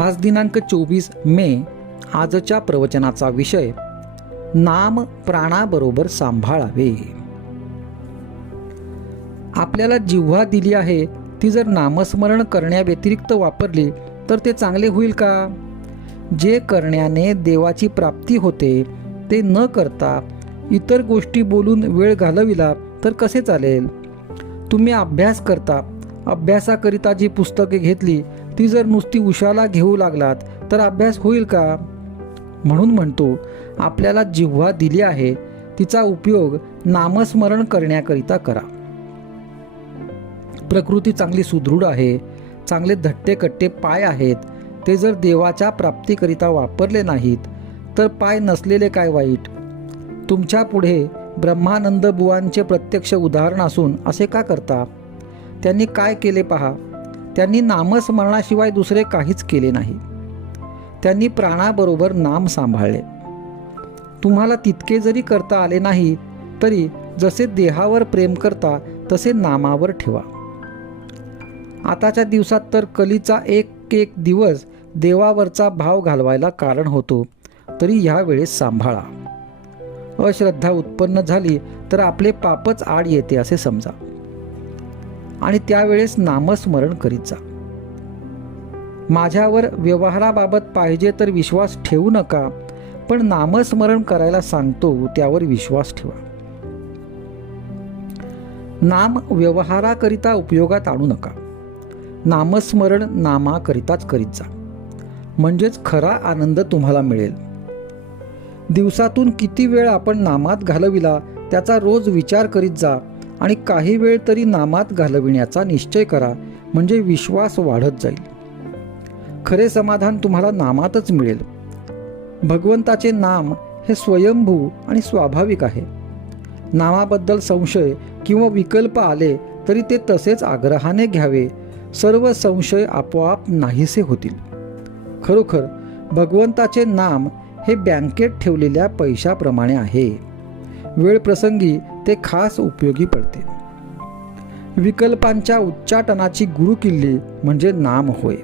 आज दिनांक चोवीस मे आजच्या प्रवचनाचा विषय नाम प्राणाबरोबर सांभाळावे. आपल्याला जिव्हा दिली आहे ती जर नामस्मरण करण्याव्यतिरिक्त वापरली तर ते चांगले होईल का? जे करण्याने देवाची प्राप्ती होते ते न करता इतर गोष्टी बोलून वेळ घालविला तर कसे चालेल? तुम्ही अभ्यास करता अभ्यासाकरिता जी पुस्तके घेतली ती जर नुसती उशाला घेऊ लागलात तर अभ्यास होईल का? म्हणून म्हणतो आपल्याला जिव्हा दिली आहे तिचा उपयोग नामस्मरण करण्याकरिता करा. प्रकृती चांगली सुदृढ आहे चांगले धट्टे कट्टे पाय आहेत ते जर देवाच्या प्राप्तीकरिता वापरले नाहीत तर पाय नसलेले काय वाईट? तुमच्यापुढे ब्रह्मानंद बुवांचे प्रत्यक्ष उदाहरण असून असे का करता? त्यांनी काय केले पहा? त्यांनी नामस्मरणाशिवाय दुसरे काहीच केले नाही. त्यांनी प्राणाबरोबर नाम सांभाळले. तुम्हाला तितके जरी करता आले नाही तरी जसे देहावर प्रेम करता तसे नामावर ठेवा. आताच्या दिवसात तर कलीचा एक एक दिवस देवावरचा भाव घालवायला कारण होतो तरी ह्या वेळेस सांभाळा. अश्रद्धा उत्पन्न झाली तर आपले पापच आड येते असे समजा. आणि त्यावेळेस नामस्मरण करीत जा. माझ्यावर व्यवहाराबाबत पाहिजे तर विश्वास ठेवू नका पण नामस्मरण करायला सांगतो त्यावर विश्वास ठेवा. नाम व्यवहाराकरिता उपयोगात आणू नका. नामस्मरण नामाकरिताच करीत जा. म्हणजेच खरा आनंद तुम्हाला मिळेल. दिवसातून किती वेळ आपण नामात घालविला त्याचा रोज विचार करीत जा आणि काही वेळ तरी नामात घालविण्याचा निश्चय करा म्हणजे विश्वास वाढत जाईल. खरे समाधान तुम्हाला नामातच मिळेल. भगवंताचे नाम हे स्वयंभू आणि स्वाभाविक आहे. नामाबद्दल संशय किंवा विकल्प आले तरी ते तसेच आग्रहाने घ्यावे. सर्व संशय आपोआप नाहीसे होतील. खरोखर भगवंताचे नाम हे बँकेत ठेवलेल्या पैशाप्रमाणे आहे. वेळ प्रसंगी ते खास उपयोगी पडते. विकल्पांच्या उच्चाटनाची गुरुकिल्ली म्हणजे नाम होय.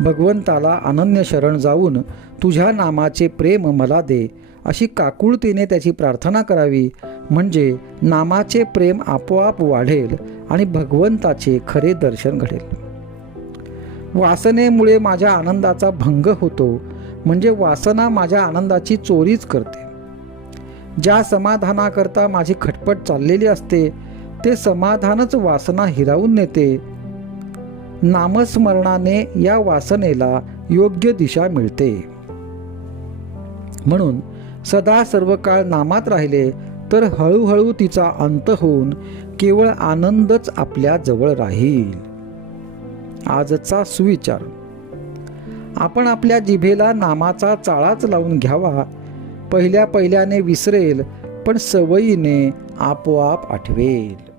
भगवंताला अनन्य शरण जाऊन तुझ्या नामाचे प्रेम मला दे अशी काकुळतीने त्याची प्रार्थना करावी म्हणजे नामाचे प्रेम आपोआप वाढेल आणि भगवंताचे खरे दर्शन घडेल. वासनेमुळे माझ्या आनंदाचा भंग होतो म्हणजे वासना माझ्या आनंदाची चोरीच करते. ज्या समाधानाकरता माझी खटपट चाललेली असते ते समाधानच वासना हिरावून नेते. नामस्मरणाने या वासनेला योग्य दिशा मिळते. म्हणून सदा सर्व काळ नामात राहिले तर हळूहळू तिचा अंत होऊन केवळ आनंदच आपल्या जवळ राहील. आजचा सुविचार. आपण आपल्या जिभेला नामाचा चाळाच लावून घ्यावा पहिल्या पहिल्याने विसरेल पण सवयीने आपोआप आठवेल.